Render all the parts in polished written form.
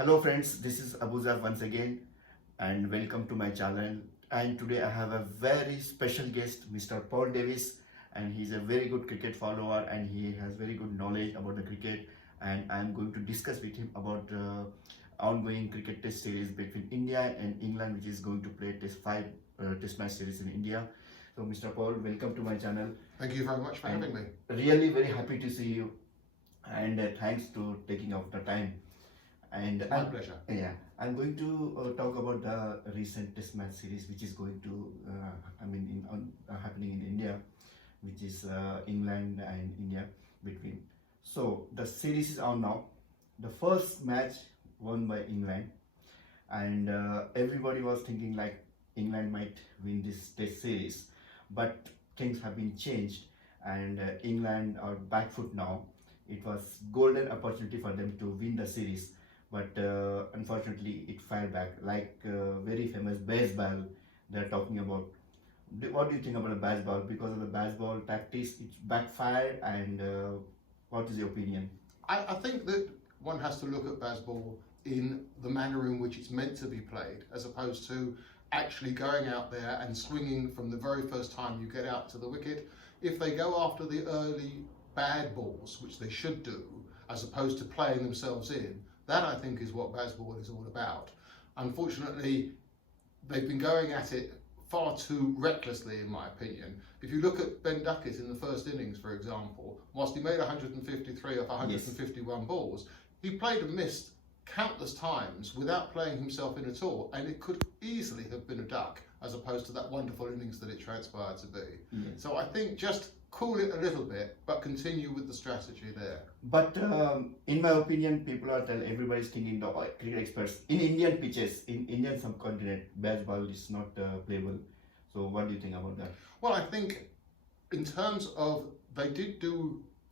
Hello friends, this is Abuzar once again and welcome to my channel. And today I have a very special guest, Mr. Paul Davis, and he's a very good cricket follower and he has very good knowledge about the cricket. And I'm going to discuss with him about ongoing cricket test series between India and England, which is going to play test match series in India. So Mr. Paul, welcome to my channel. Thank you very much for having me. Really very happy to see you, and thanks to taking out the time. And My pleasure. yeah, I'm going to talk about the recent test match series which is going to happening in India, which is England and India between. So the series is on now. The first match won by England, and everybody was thinking like England might win this test series, but things have been changed, and England are back foot now. It was golden opportunity for them to win the series, but unfortunately it fell back. Like very famous baseball, they're talking about. What do you think about the baseball? Because of the baseball tactics, it's backfired. And what is your opinion? I think that one has to look at baseball in the manner in which it's meant to be played, as opposed to actually going out there and swinging from the very first time you get out to the wicket. If they go after the early bad balls, which they should do, as opposed to playing themselves in, that I think is what baseball is all about. Unfortunately, they've been going at it far too recklessly, in my opinion. If you look at Ben Duckett in the first innings, for example, whilst he made 153 off 151 balls, he played and missed countless times without playing himself in at all, and it could easily have been a duck as opposed to that wonderful innings that it transpired to be. So I think just cool it a little bit, but continue with the strategy there. But in my opinion, people are telling, everybody's thinking, the cricket experts, in Indian pitches, in Indian subcontinent, baseball is not playable. So what do you think about that? Well, I think in terms of, they did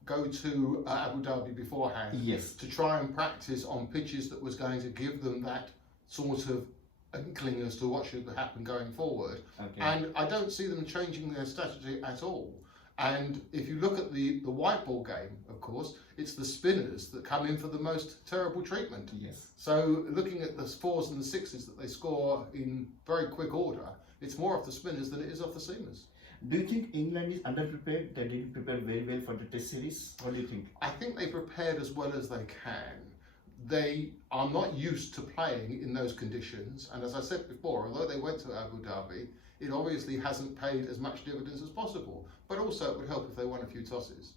go to Abu Dhabi beforehand, yes, to try and practice on pitches that was going to give them that sort of inkling as to what should happen going forward. Okay. And I don't see them changing their strategy at all. And if you look at the white ball game, of course, it's the spinners that come in for the most terrible treatment. Yes. So looking at the fours and the sixes that they score in very quick order, it's more of the spinners than it is of the seamers. Do you think England is underprepared? They didn't prepare very well for the test series? What do you think? I think they prepared as well as they can. They are not used to playing in those conditions. And as I said before, although they went to Abu Dhabi, it obviously hasn't paid as much dividends as possible. But also it would help if they won a few tosses.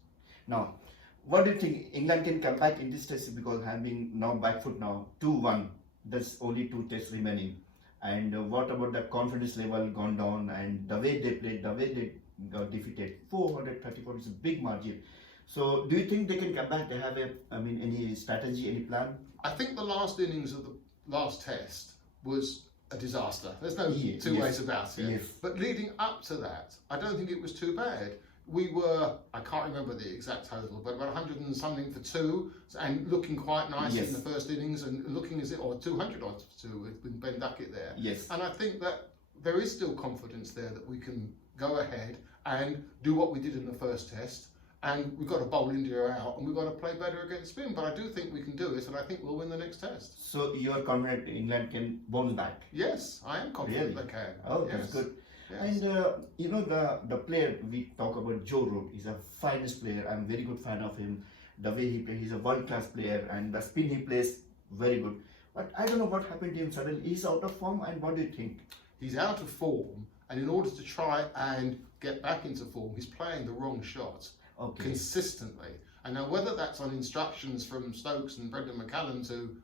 Now, what do you think England can come back in this test, because having now back foot now 2-1, there's only 2 tests remaining. And what about the confidence level gone down, and the way they played, the way they got defeated, 434 is a big margin. So do you think they can come back? They have any strategy, any plan? I think the last innings of the last test was a disaster. There's no two ways about it. Yes. But leading up to that, I don't think it was too bad. We were, I can't remember the exact total, but about 100 and something for 2, and looking quite nice in the first innings, and looking as it, or 200 odds for 2 with Ben Duckett there. Yes. And I think that there is still confidence there that we can go ahead and do what we did in the first test. And we've got to bowl India out, and we've got to play better against spin. But I do think we can do it, and I think we'll win the next test. So you are confident England can bounce back? Yes, I am confident they can. Oh, yes. that's good. Yes. And the player we talk about, Joe Root, is a finest player. I'm very good fan of him. The way he plays, he's a world-class player, and the spin he plays, very good. But I don't know what happened to him suddenly. He's out of form, and what do you think? He's out of form, and in order to try and get back into form, he's playing the wrong shot. Okay. Consistently. And now whether that's on instructions from Stokes and Brendan McCallum to,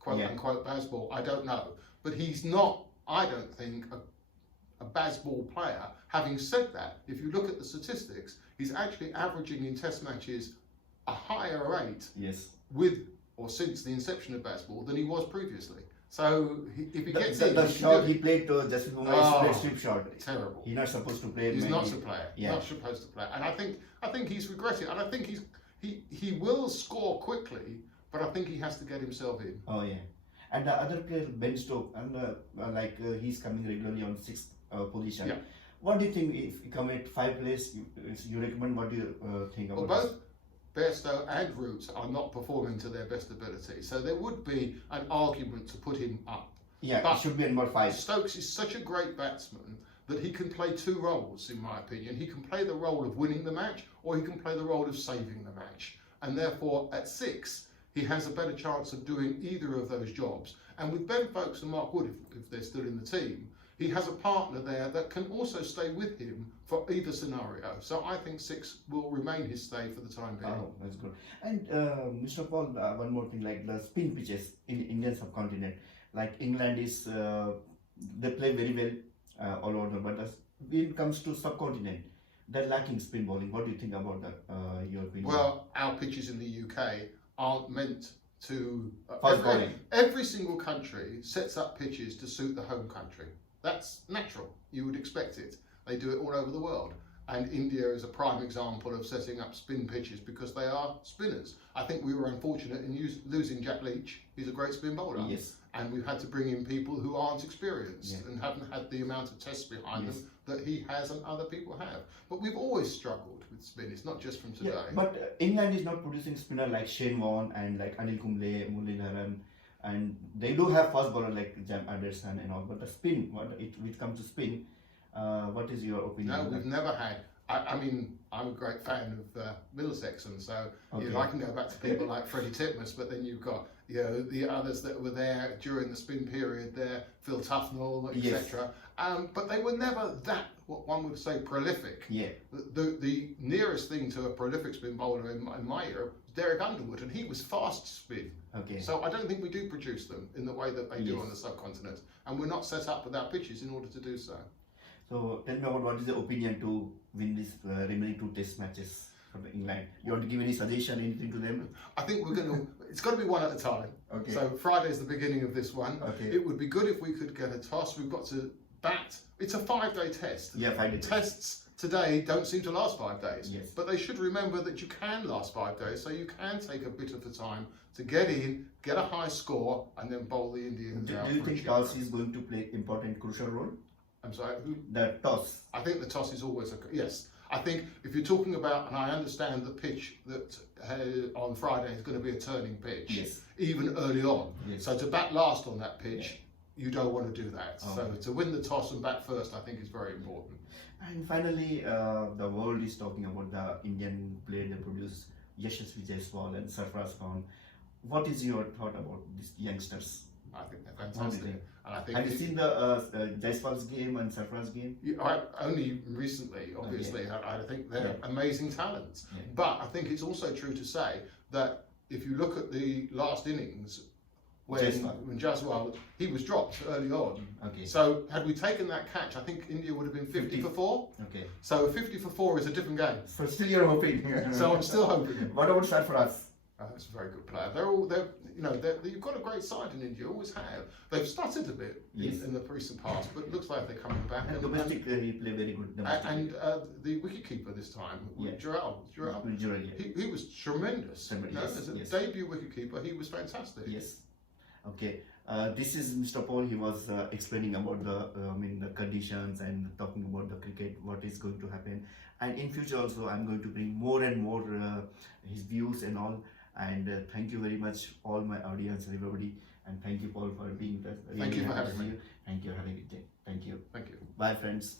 quote unquote baseball, I don't know. But he's not, I don't think, a baseball player. Having said that, if you look at the statistics, he's actually averaging in test matches a higher rate with or since the inception of baseball than he was previously. So if he gets the shot he played to Justin Bumrah, strip shot. Terrible. He's not supposed to play. He's not to play. Not supposed to play. And I think he's regretted. And I think he will score quickly, but I think he has to get himself in. Oh yeah. And the other player, Ben Stokes, and he's coming regularly on 6th position. Yeah. What do you think if you come at 5th place? You recommend? What do you think about? Well, Bairstow and Roots are not performing to their best ability. So there would be an argument to put him up. Yeah, But it should be in about 5. Stokes is such a great batsman that he can play two roles, in my opinion. He can play the role of winning the match, or he can play the role of saving the match. And therefore, at 6, he has a better chance of doing either of those jobs. And with Ben Foakes and Mark Wood, if they're still in the team, he has a partner there that can also stay with him for either scenario. So I think 6 will remain his stay for the time being. Oh, that's good. And Mr. Paul, one more thing, like the spin pitches in Indian subcontinent, like England is, they play very well all over, but when it comes to subcontinent, they're lacking spin bowling. What do you think about that? Your opinion? Well, our pitches in the UK aren't meant to. Fast bowling. Every single country sets up pitches to suit the home country. That's natural. You would expect it. They do it all over the world. And India is a prime example of setting up spin pitches because they are spinners. I think we were unfortunate in losing Jack Leach. He's a great spin bowler. Yes. And we've had to bring in people who aren't experienced Yeah. and haven't had the amount of tests behind Yes. them that he has and other people have. But we've always struggled with spin. It's not just from today. Yeah, but England is not producing spinner like Shane Warne and like Anil Kumble, Muralidharan, and they do have fast bowler like Jam Anderson and all. But the spin, when it comes to spin, what is your opinion? No, on we've that? never had. I mean, I'm a great fan of Middlesex, and so you know, Okay. I can go back to people like Freddie Titmus, but then you've got the others that were there during the spin period there, Phil Tufnell, Yes. etc. But they were never that, what one would say, prolific. Yeah. The nearest thing to a prolific spin bowler in my era was Derek Underwood, and he was fast spin. Okay. So I don't think we do produce them in the way that they do Yes. on the subcontinent, and we're not set up with our pitches in order to do so. So tell me about what is the opinion to win this remaining 2 test matches for the England? You want to give any suggestion, anything to them? I think we're going to, it's got to be one at a time. Okay. So Friday's the beginning of this one. Okay. It would be good if we could get a toss. We've got to bat. It's a 5-day test. Yeah, 5 days. Tests today don't seem to last 5 days. Yes. But they should remember that you can last 5 days, so you can take a bit of the time to get in, get a high score, and then bowl the Indians Do out. you for a think cheap toss run. is going to play important, crucial role? I'm sorry, who? The toss. I think the toss is always yes. I think if you're talking about, and I understand the pitch that on Friday is going to be a turning pitch, Yes. even early on. Yes. So to bat last on that pitch, you don't want to do that. Oh. So to win the toss and bat first, I think is very important. And finally, the world is talking about the Indian player they produce, Yashasvi Jaiswal and Sarfaraz Khan. What is your thought about these youngsters? I think they're What do you fantastic. think? And I think Have you seen the Jaiswal's game and Sarfaraz game? I only recently, obviously, I think they're amazing talents. Yeah. But I think it's also true to say that if you look at the last innings, when Jaiswal, he was dropped early on. Okay. So had we taken that catch, I think India would have been 50 for 4. Okay. So 50 for 4 is a different game. So still you're hoping. So I'm still hoping. What about Sarfaraz? That's a very good player. You've got a great side in India, always have. They've stuttered a bit Yes. in the recent past, but it looks like they're coming back. And domestic, he play very good domestic. And the wicketkeeper this time, Yeah. Jurel, Jurel, yeah. he was tremendous. Tremendous, As a yes. debut wicketkeeper, he was fantastic. Yes. Okay. This is Mr. Paul. He was explaining about the conditions and talking about the cricket, what is going to happen. And in future also, I'm going to bring more and more his views and all. And thank you very much, all my audience, everybody. And thank you, Paul, for being there. Thank you for Really happy having to see me. you. Thank you. Have a good day. Thank you. Thank you. Bye, friends.